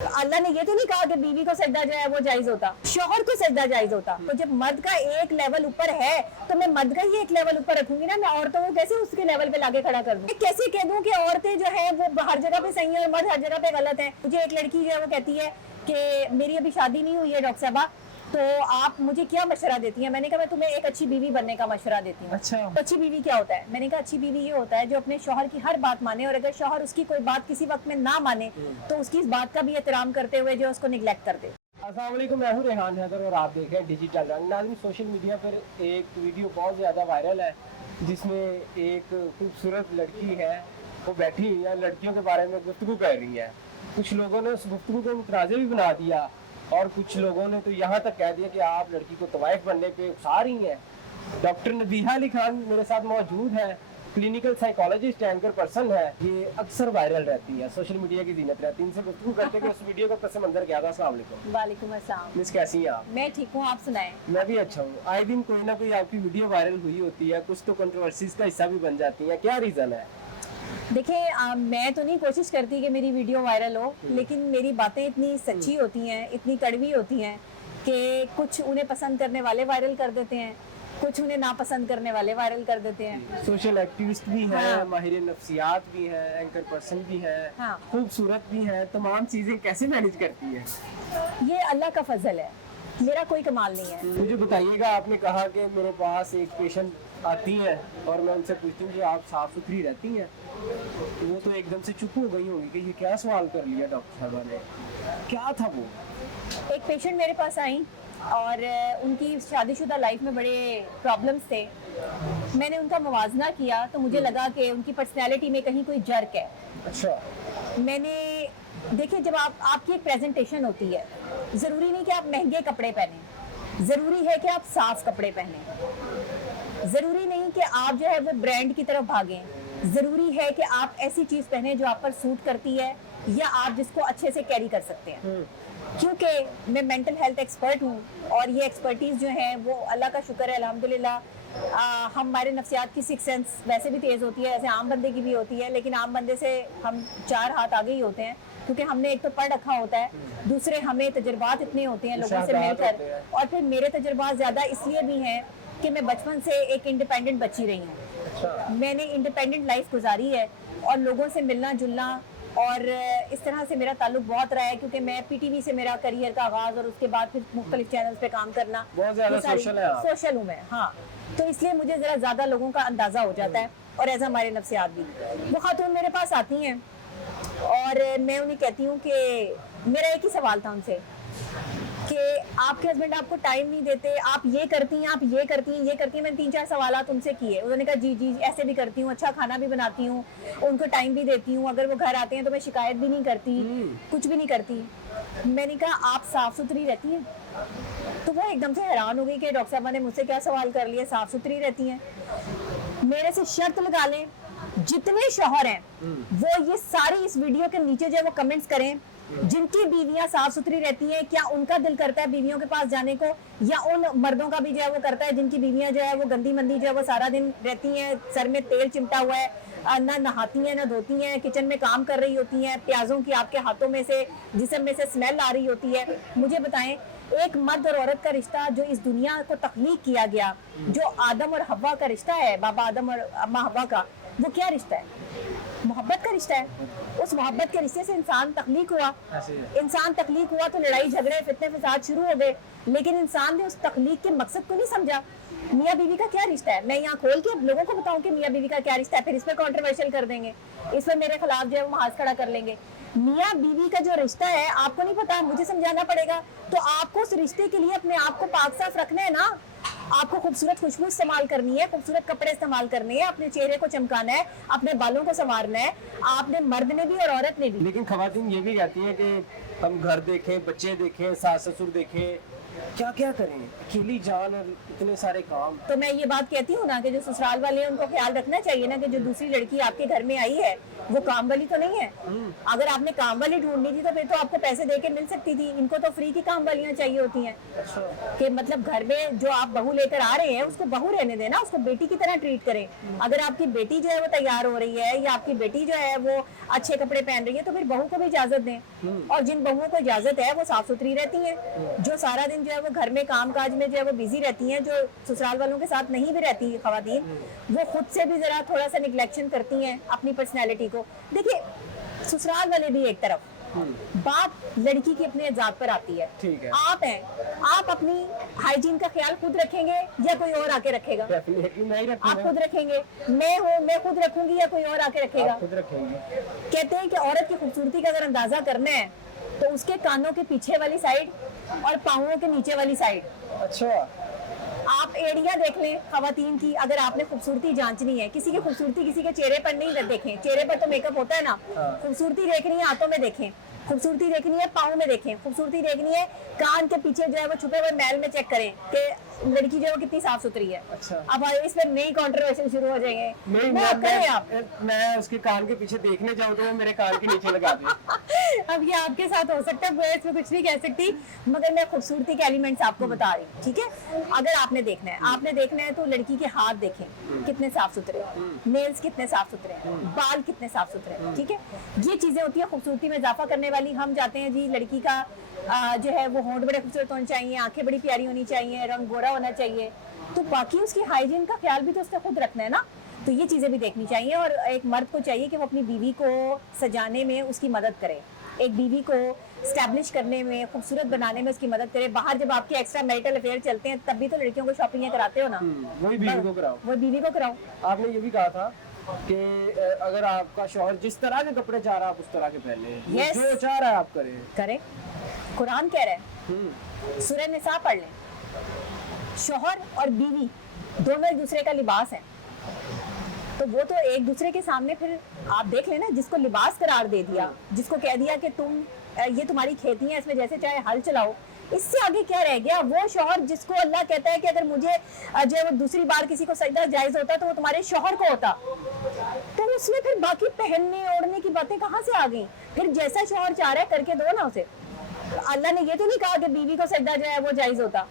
अल्लाह ने ये तो नहीं कहा कि बीवी को सजदा जो है वो जायज होता, शोहर को सजदा जायज होता। तो जब मर्द का एक लेवल ऊपर है तो मैं मर्द का ही एक लेवल ऊपर रखूंगी ना, मैं औरतों को कैसे उसके लेवल पे लाके खड़ा कर दूं? कैसे कह दूं कि औरतें जो है वो हर जगह पे सही है और मर्द हर जगह पे गलत है? मुझे एक लड़की जो है वो कहती है कि मेरी अभी शादी नहीं हुई है डॉक्टर साहबा, तो आप मुझे क्या मशवरा देती हैं? मैंने कहा मैं तुम्हें एक अच्छी बीवी बनने का मशवरा देती हूँ। अच्छा। तो अच्छी बीवी क्या होता है? मैंने कहा अच्छी बीवी ये होता है जो अपने शौहर की हर बात माने, और अगर शौहर उसकी कोई बात किसी वक्त में ना माने तो उसकी इस बात का भी एहतराम करते हुए जो उसको निगलेक्ट कर दे। अस्सलाम वालेकुम, मैं हूं रेहान हैदर और आप देख रहे हैं डिजिटल रंग। नाज़रीन, सोशल मीडिया पर एक वीडियो बहुत ज़्यादा वायरल है जिसमें एक खूबसूरत लड़की है, वो बैठी हुई है, लड़कियों के बारे में गुफ्तगू कर रही है। कुछ लोगों ने उस गुफ्तगू को मुतनाज़ भी बना दिया और कुछ लोगों ने तो यहाँ तक कह दिया कि आप लड़की को तवाइफ बनने पे उकसा रही हैं। डॉक्टर नबीहा अली खान मेरे साथ मौजूद है, क्लिनिकल साइकोलॉजिस्ट एंकर पर्सन है। ये अक्सर वायरल रहती है, सोशल मीडिया की जीनत रहती है। इनसे गुफ्तगू करते कि उस वीडियो का पस मंजर क्या था। अस्सलाम वालेकुम। वालेकुम अस्सलाम। मिस, कैसी हैं आप? मैं ठीक हूँ, आप सुनाएं। मैं भी अच्छा हूँ। आए दिन कोई ना कोई आपकी वीडियो वायरल हुई होती है, कुछ तो कंट्रोवर्सीज का हिस्सा भी बन जाती है, क्या रीजन है? देखिए मैं तो नहीं कोशिश करती कि मेरी वीडियो वायरल हो, लेकिन मेरी बातें इतनी सच्ची होती हैं, इतनी कड़वी होती हैं कि कुछ उन्हें पसंद करने वाले वायरल कर देते हैं, कुछ उन्हें नापसंद करने वाले वायरल कर देते हैं। सोशल एक्टिविस्ट भी है, हाँ। माहिर नफ्सियात भी है, एंकर पर्सन भी है, हाँ। खूबसूरत भी है, तमाम चीजें कैसे मैनेज करती है? ये अल्लाह का फजल है, मेरा कोई कमाल नहीं है। मुझे बताइएगा, आपने कहा कि मेरे पास एक पेशेंट आती हैं और मैं उनसे पूछती हूँ कि आप साफ सुथरी रहती हैं, तो वो तो एकदम से चुप हो गई होगी कि ये क्या सवाल कर लिया डॉक्टर साहबा ने। क्या था वो? एक पेशेंट मेरे पास आई और उनकी शादीशुदा लाइफ में बड़े प्रॉब्लम्स थे। मैंने उनका मुवाजना किया तो मुझे लगा कि उनकी पर्सनैलिटी में कहीं कोई जर्क है। अच्छा। मैंने देखिए, जब आपकी एक प्रेजेंटेशन होती है, ज़रूरी नहीं कि आप महंगे कपड़े पहने, ज़रूरी है कि आप साफ कपड़े पहने, ज़रूरी नहीं कि आप जो है वो ब्रांड की तरफ भागें, ज़रूरी है कि आप ऐसी चीज़ पहने जो आप पर सूट करती है या आप जिसको अच्छे से कैरी कर सकते हैं। क्योंकि मैं मेंटल हेल्थ एक्सपर्ट हूँ और ये एक्सपर्टीज़ जो है वो अल्लाह का शुक्र है अल्हम्दुलिल्लाह, हमारे नफ्सियात की सिक्स सेंस वैसे भी तेज़ होती है, ऐसे आम बंदे की भी होती है, लेकिन आम बंदे से हम 4 हाथ आगे ही होते हैं, क्योंकि हमने एक तो पढ़ रखा होता है, दूसरे हमें तजर्बात इतने होते हैं लोगों से मिलकर, और फिर मेरे तजर्बात ज़्यादा इसलिए भी हैं कि मैं बचपन से एक इंडिपेंडेंट बच्ची रही हूँ। अच्छा। मैंने इंडिपेंडेंट लाइफ गुजारी है और लोगों से मिलना जुलना और इस तरह से मेरा ताल्लुक बहुत रहा है, क्योंकि मैं पीटीवी से मेरा करियर का आगाज और उसके बाद फिर मुख्तलिफ चैनल्स पे काम करना, बहुत ज़्यादा सोशल है आप। सोशल हूँ मैं, हाँ। तो इसलिए मुझे ज़रा ज़्यादा लोगों का अंदाज़ा हो जाता है, और ऐसा हमारे नफ्सियात भी। वो खातून मेरे पास आती हैं और मैं उन्हें कहती हूँ कि मेरा एक ही सवाल था उनसे कि आपके हस्बैंड आपको टाइम नहीं देते, आप ये करती हैं, आप ये करती हैं, ये करती हैं। मैंने 3-4 सवाल उनसे किए, उन्होंने कहा जी जी ऐसे भी करती हूँ, अच्छा खाना भी बनाती हूँ, उनको टाइम भी देती हूँ, अगर वो घर आते हैं तो मैं शिकायत भी नहीं करती, कुछ भी नहीं करती। मैंने कहा आप साफ सुथरी रहती हैं? तो वो एकदम से हैरान हो गई कि डॉक्टर साहबा ने मुझसे क्या सवाल कर लिया, साफ सुथरी रहती हैं। मेरे से शर्त लगा लें, जितने शौहर हैं वो ये सारी इस वीडियो के नीचे जो वो कमेंट्स करें जिनकी बीवियां साफ सुथरी रहती हैं, क्या उनका दिल करता है बीवियों के पास जाने को, या उन मर्दों का भी जो है वो करता है जिनकी बीवियां जो है वो गंदी मंदी जो है वो सारा दिन रहती हैं, सर में तेल चिमटा हुआ है, ना नहाती हैं ना धोती हैं, किचन में काम कर रही होती हैं, प्याजों की आपके हाथों में से जिस्म में से स्मेल आ रही होती है। मुझे बताएं, एक मर्द और औरत का रिश्ता जो इस दुनिया को तख्लीक किया गया, जो आदम और हव्वा का रिश्ता है, बाबा आदम और अम्मा हव्वा का, वो क्या रिश्ता है? मोहब्बत का रिश्ता है। उस मोहब्बत के रिश्ते से इंसान तख्लीक हुआ, इंसान तख्लीक हुआ तो लड़ाई झगड़े फितने फसाद शुरू हो गए, लेकिन इंसान ने उस तख्लीक के मकसद को नहीं समझा। मियाँ बीवी का क्या रिश्ता है? मैं यहाँ खोल के लोगों को बताऊं कि मियाँ बीवी का क्या रिश्ता है, फिर इस पर कॉन्ट्रोवर्शियल कर देंगे, इस पर मेरे खिलाफ जो है वो महाज खड़ा कर लेंगे। मियाँ बीवी का जो रिश्ता है आपको नहीं पता, मुझे समझाना पड़ेगा। तो आपको उस रिश्ते के लिए अपने आप को पाक साफ रखना है ना, आपको खूबसूरत खुशबू इस्तेमाल करनी है, खूबसूरत कपड़े इस्तेमाल करने हैं, अपने चेहरे को चमकाना है, अपने बालों को संवारना है, आपने मर्द ने भी और औरत ने भी। लेकिन खवातीन ये भी कहती हैं कि हम घर देखें, बच्चे देखें, सास ससुर देखें, क्या क्या करें, अकेली जान और इतने सारे काम। तो मैं ये बात कहती हूँ ना कि जो ससुराल वाले हैं उनको ख्याल रखना चाहिए ना कि जो दूसरी लड़की आपके घर में आई है वो काम वाली तो नहीं है। अगर आपने काम वाली ढूंढनी थी तो फिर तो आपको पैसे दे के मिल सकती थी। इनको तो फ्री की काम वालियां चाहिए होती हैं अच्छा। कि मतलब घर में जो आप बहू लेकर आ रहे हैं उसको बहू रहने देना, उसको बेटी की तरह ट्रीट करें। अगर आपकी बेटी जो है वो तैयार हो रही है या आपकी बेटी जो है वो अच्छे कपड़े पहन रही है तो फिर बहू को भी इजाजत दें। और जिन बहुओं को इजाजत है वो साफ सुथरी रहती हैं, जो सारा दिन जो है वो घर में काम काज में जो है वो बिजी रहती हैं, जो ससुराल वालों के साथ नहीं भी रहती खवातीन, वो खुद से भी जरा थोड़ा सा निग्लेक्शन करती हैं अपनी पर्सनैलिटी को। देखिए ससुराल वाले भी एक तरफ, बात लड़की की अपने जात पर आती है। ठीक है। आप हैं, आप अपनी हाइजीन का ख्याल खुद रखेंगे या कोई और आके रखेगा? डेफिनेटली मैं ही आप रखूंगा। खुद रखेंगे, मैं हूँ, मैं खुद रखूंगी या कोई और आके रखेगा? आप खुद रखेंगे। कहते हैं कि औरत की खूबसूरती का अगर अंदाजा करना है तो उसके कानों के पीछे वाली साइड और पाँवों के नीचे वाली साइड। अच्छा। आप एड़ियां देख लें खवातीन की, अगर आपने खूबसूरती जांचनी है। किसी की खूबसूरती किसी के चेहरे पर नहीं देखें, चेहरे पर तो मेकअप होता है ना। खूबसूरती देखनी है हाथों में देखें, खूबसूरती देखनी है पाँव में देखें, खूबसूरती देखनी है कान के पीछे जो है वो छुपे हुए मैल में चेक करें कि लड़की जो है वो कितनी साफ सुथरी है। अच्छा। अब इस पर नई कंट्रोवर्सी शुरू हो जाएंगे। नहीं, वो करें आप। मैं उसके कान के पीछे देखने जाऊँ तो वो मेरे कान के नीचे लगा दे। अब ये आपके साथ हो सकता है, मैं इसमें कुछ नहीं कह सकती, मगर मैं खूबसूरती के एलिमेंट्स आपको बता रही हूँ। ठीक है, अगर आपने देखना है, आपने देखना है तो लड़की के हाथ देखें कितने साफ सुथरे, नेल्स कितने साफ सुथरे, बाल कितने साफ सुथरे। ठीक है, ये चीजें होती है खूबसूरती में इजाफा करने वाली। हम चाहते हैं जी लड़की का जो है वो होंठ बड़े खूबसूरत होने चाहिए, आंखें बड़ी प्यारी होनी चाहिए, रंग गोरा होना चाहिए, तो बाकी उसकी हाइजीन का ख्याल भी तो उसने खुद रखना है ना। तो ये चीजें भी देखनी चाहिए। और एक मर्द को चाहिए कि वो अपनी बीवी को सजाने में उसकी मदद करे, एक बीवी को स्टैब्लिश करने में, खूबसूरत बनाने में उसकी मदद करे। बाहर जब आपके एक्स्ट्रा मैरिटल अफेयर चलते हैं तब भी तो लड़कियों को शॉपिंग कराते हो ना, वही बीवी को कराओ। वो बीवी को कराओ। आपने ये भी कहा था कि अगर आपका शौहर जिस तरह के कपड़े चाह रहा है आप उस तरह के पहने, Yes. जो चाह रहा है आप करें। करें, कुरान कह रहा है, सूरह निसा पढ़ लें, शौहर और बीवी दोनों एक दूसरे का लिबास है। तो वो तो एक दूसरे के सामने फिर आप देख लेना, जिसको लिबास करार दे दिया, जिसको कह दिया कि तुम ये तुम्हारी खेती है, इसमें जैसे चाहे हल चलाओ, इससे आगे क्या रह गया? वो शौहर जिसको अल्लाह कहता है कि अगर मुझे जो है वो दूसरी बार किसी को सजदा जायज होता तो वो तुम्हारे शौहर को होता, तो उसमें फिर बाकी पहनने ओढ़ने की बातें कहाँ से आ गई? फिर जैसा शौहर चाह रहा है करके दो ना उसे। अल्लाह ने ये तो नहीं कहा कि बीवी को सजदा जो है वो जायज होता,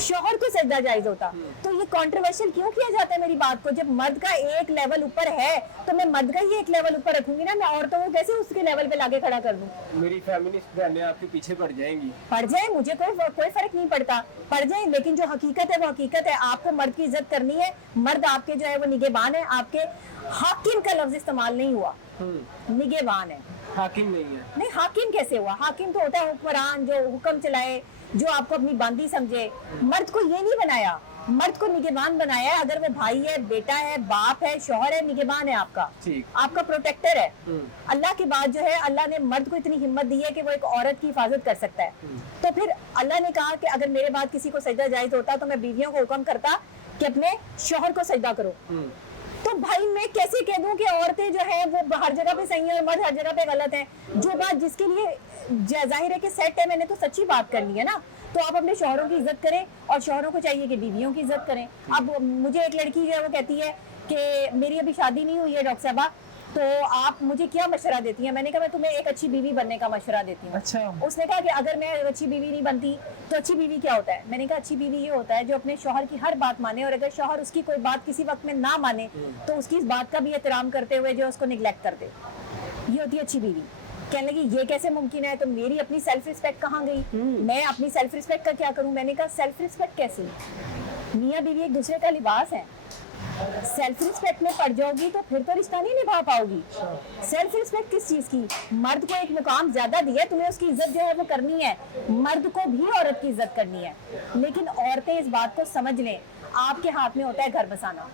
शौहर को सजदा जायज होता। तो ये कंट्रोवर्शियल क्यों किया जाता है मेरी बात को? जब मर्द का एक लेवल ऊपर है तो मैं मर्द का ही एक लेवल ऊपर रखूंगी ना, मैं औरतों को कैसे उसके लेवल पे लाके खड़ा कर दूं? मेरी फेमिनिस्ट बहनें आपके पीछे पड़ जाएंगी। पड़ जाए, मुझे कोई फर्क नहीं पड़ता, पड़ जाए, लेकिन जो हकीकत है वो हकीकत है। आपको मर्द की इज्जत करनी है, मर्द आपके जो है वो निगहबान है। आपके हाकिम का लफ्ज इस्तेमाल नहीं हुआ, निगहबान है, हाकिम नहीं है। नहीं हाकिम कैसे हुआ? हाकिम तो होता है हुक्मरान, जो हुक्म चलाए, जो आपको अपनी बांदी समझे। मर्द को ये नहीं बनाया, मर्द को निगहबान बनाया है। अगर वो भाई है, बेटा है, बाप है, शौहर है, निगहबान है आपका, आपका प्रोटेक्टर है। अल्लाह के बाद जो है अल्लाह ने मर्द को इतनी हिम्मत दी है कि वो एक औरत की हिफाजत कर सकता है। तो फिर अल्लाह ने कहा कि अगर मेरे बाद किसी को सजदा जायज होता तो मैं बीवियों को हुक्म करता कि अपने शौहर को सजदा करो। तो भाई मैं कैसे कह दूं कि औरतें जो है वो हर जगह पे सही है और मर्द हर जगह पे गलत है? जो बात जिसके लिए जाहिर है कि सेट है, मैंने तो सच्ची बात करनी है ना। तो आप अपने शौहरों की इज्जत करें और शौहरों को चाहिए कि बीवियों की इज्जत करें। अब मुझे एक लड़की जो है वो कहती है कि मेरी अभी शादी नहीं हुई है डॉक्टर साहबा, तो आप मुझे क्या मशवरा देती हैं? मैंने कहा मैं तुम्हें एक अच्छी बीवी बनने का मशवरा देती हूँ। अच्छा। उसने कहा कि अगर मैं अच्छी बीवी नहीं बनती तो अच्छी बीवी क्या होता है? मैंने कहा अच्छी बीवी ये होता है जो अपने शौहर की हर बात माने, और अगर शौहर उसकी कोई बात किसी वक्त में ना माने तो उसकी इस बात का भी एहतराम करते हुए जो उसको निगलेक्ट कर दे, ये होती है अच्छी बीवी। कहने लगी ये कैसे मुमकिन है? तो मेरी अपनी सेल्फ रिस्पेक्ट कहाँ गई? मैं अपनी सेल्फ रिस्पेक्ट का क्या करूं? मैंने कहा सेल्फ रिस्पेक्ट कैसे? मियाँ बीवी एक दूसरे का लिबास है। सेल्फ रिस्पेक्ट में पड़ जाओगी तो फिर तो रिश्ता नहीं निभा पाओगी। सेल्फ रिस्पेक्ट किस चीज की? मर्द को एक मुकाम ज्यादा दिया, तुम्हें उसकी इज्जत जो है वो करनी है। मर्द को भी औरत की इज्जत करनी है, लेकिन औरतें इस बात को समझ लें, आपके हाथ में होता है घर बसाना।